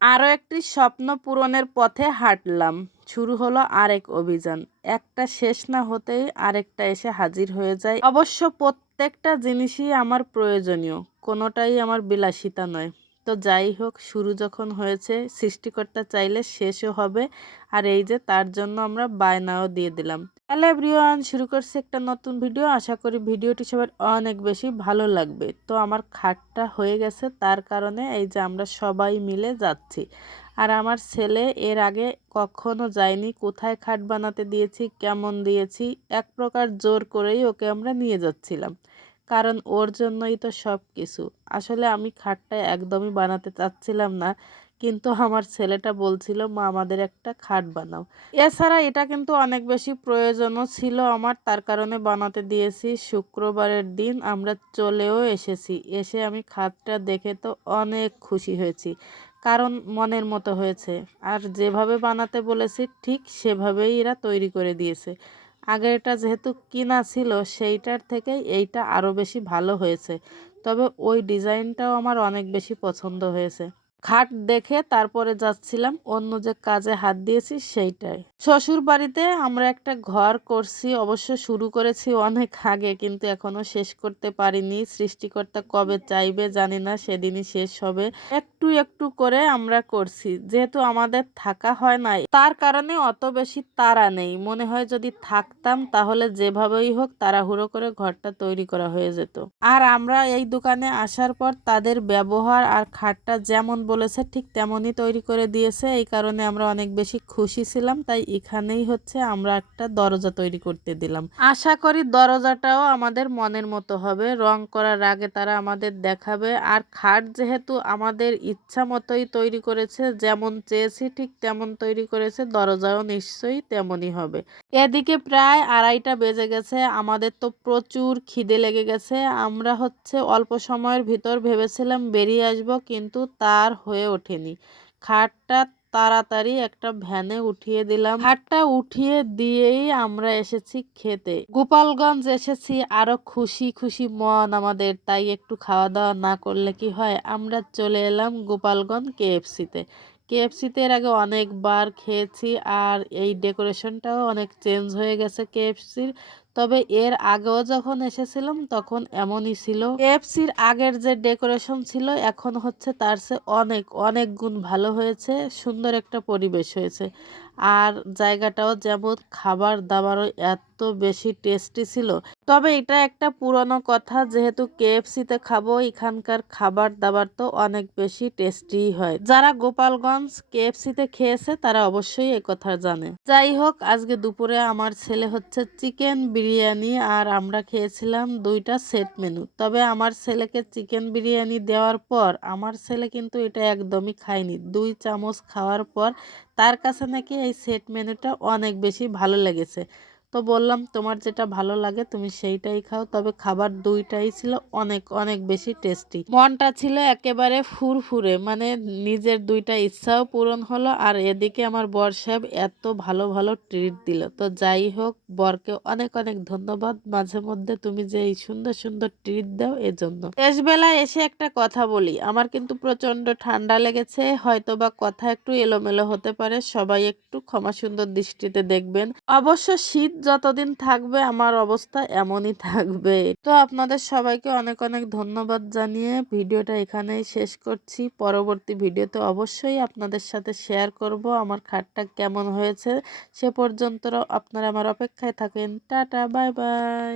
আরও একটি স্বপ্ন পূরণের পথে হাঁটলাম। শুরু হলো আরেক অভিযান। একটা শেষ না হতেই আরেকটা এসে হাজির হয়ে যায়। অবশ্য প্রত্যেকটা জিনিসই আমার প্রয়োজনীয়, কোনোটাই আমার বিলাসিতা নয়। তো যাই হোক, শুরু যখন হয়েছে, সৃষ্টিকর্তা চাইলে শেষও হবে। আর এই যে তার জন্য আমরা বায়নাও দিয়ে দিলাম। হ্যালো এভরিওয়ান, শুরু করছি একটা নতুন ভিডিও। আশা করি ভিডিওটি সবার অনেক বেশি ভালো লাগবে। তো আমার খাটটা হয়ে গেছে, তার কারণে এই যে আমরা সবাই মিলে যাচ্ছি। আর আমার ছেলে এর আগে কখনো যায়নি। কোথায় খাট বানাতে দিয়েছি, কেমন দিয়েছি, এক প্রকার জোর করেই ওকে আমরা নিয়ে যাচ্ছিলাম, কারণ ওর জন্যই তো সব কিছু। আসলে আমি খাটটা একদমই বানাতে চাচ্ছিলাম না, কিন্তু আমার ছেলেটা বলছিল, মা আমাদের একটা খাট বানাও। এছাড়া এটা কিন্তু অনেক বেশি প্রয়োজনও ছিল আমার, তার কারণে বানাতে দিয়েছি। শুক্রবারের দিন আমরা চলেও এসেছি। এসে আমি খাটটা দেখে তো অনেক খুশি হয়েছি, কারণ মনের মতো হয়েছে। আর যেভাবে বানাতে বলেছি ঠিক সেভাবেই এরা তৈরি করে দিয়েছে। আগেরটা যেহেতু কিনা ছিল, সেইটার থেকে এইটা আরও বেশি ভালো হয়েছে। তবে ওই ডিজাইনটাও আমার অনেক বেশি পছন্দ হয়েছে। খাট দেখে তারপরে যাচ্ছিলাম অন্য যে কাজে হাত দিয়েছি সেইটাই। শ্বশুর বাড়িতে আমরা একটা ঘর করছি, অবশ্য শুরু করেছি অনেক আগে, কিন্তু এখনো শেষ করতে পারিনি। সৃষ্টিকর্তা কবে চাইবে জানি না, সেদিনই শেষ হবে। একটু একটু করে আমরা করছি, যেহেতু আমাদের থাকা হয় না, তার কারণে অত বেশি তাড়া নেই। মনে হয় যদি থাকতাম তাহলে যেভাবেই হোক তাড়াহুড়ো করে ঘরটা তৈরি করা হয়ে যেত। আর আমরা এই দোকানে আসার পর তাদের ব্যবহার আর খাটটা যেমন বলেছে ঠিক তেমনই তৈরি করে দিয়েছে। এই কারণে আমরা অনেক বেশি খুশি ছিলাম। তাই এখানেই হচ্ছে আমরা একটা দরজা তৈরি করতে দিলাম। আশা করি দরজাটাও আমাদের মনের মতো হবে। রং করার আগে তারা আমাদের দেখাবে। আর খাট যেহেতু আমাদের ইচ্ছা মতোই তৈরি করেছে, যেমন চেয়েছি ঠিক তেমন তৈরি করেছে, দরজাও নিশ্চয়ই তেমনই হবে। এদিকে প্রায় 2:30টা বেজে গেছে। আমাদের তো প্রচুর খিদে লেগে গেছে। আমরা হচ্ছে অল্প সময়ের ভিতর ভেবেছিলাম বেরিয়ে আসব, কিন্তু তার হয়ে ওঠেনি। খাটটা তাড়াতাড়ি একটা ভ্যানে উঠিয়ে দিলাম। খাটটা উঠিয়ে দিয়েই আমরা এসেছি খেতে। গোপালগঞ্জ এসেছি, আরো খুশি খুশি মন আমাদের। তাই একটু খাওয়া দাওয়া না করলে কি হয়। আমরা চলে এলাম গোপালগঞ্জ কেএফসিতে। কেএফসিতে এর আগে অনেকবার খেয়েছি, আর এই ডেকোরেশনটাও অনেক চেঞ্জ হয়ে গেছে কেএফসির। তবে এর আগেও যখন এসেছিলাম তখন এমনই ছিল। কেএফসির আগের যে ডেকোরেশন ছিল এখন হচ্ছে তার চেয়ে অনেক অনেক গুণ ভালো হয়েছে। সুন্দর একটা পরিবেশ হয়েছে। আর জায়গাটাও যেমন, খাবার দাবারও এত বেশি টেস্টি ছিল। তবে এটা একটা পুরনো কথা, যেহেতু কেএফসিতে খাবো, এখানকার খাবার দাবার তো অনেক বেশি টেস্টি হয়। যারা গোপালগঞ্জ কেএফসিতে খেয়েছে তারা অবশ্যই কথা জানে। যাই হোক, আজকে দুপুরে আমার ছেলে হচ্ছে চিকেন বিরিয়ানি আর আমরা খেয়েছিলাম 2টা সেট মেনু। তবে আমার ছেলেকে চিকেন বিরিয়ানি দেওয়ার পর আমার ছেলে কিন্তু এটা একদমই খায়নি। 2 চামচ খাওয়ার পর তার কাছে নাকি এই সেট মেনুটা অনেক বেশি ভালো লেগেছে। তো বললাম, তোমার যেটা ভালো লাগে তুমি সেইটাই খাও। তবে খাবার 2টাই ছিল অনেক অনেক বেশি টেস্টি। মনটা ছিল একেবারে ফুরফুরে, মানে নিজের 2টা ইচ্ছাও পূরণ হলো। আর এদিকে আমার বর সাহেব এত ভালো ভালো ট্রিট দিল। তো যাই হোক, বরকে অনেক অনেক ধন্যবাদ। মাঝে মধ্যে তুমি যে এই সুন্দর সুন্দর ট্রিট দাও এজন্য। শেষ বেলায় এসে একটা কথা বলি, আমার কিন্তু প্রচন্ড ঠান্ডা লেগেছে, হয়তো বা কথা একটু এলোমেলো হতে পারে, সবাই একটু ক্ষমা সুন্দর দৃষ্টিতে দেখবেন। অবশ্য শীত যতদিন থাকবে আমার অবস্থা এমনই থাকবে। তো আপনাদের সবাইকে অনেক অনেক ধন্যবাদ জানিয়ে ভিডিওটা এখানেই শেষ করছি। পরবর্তী ভিডিওতে অবশ্যই আপনাদের সাথে শেয়ার করব আমার খাটটা কেমন হয়েছে। সে পর্যন্ত আপনারা আমার অপেক্ষায় থাকেন। Tata, bye bye.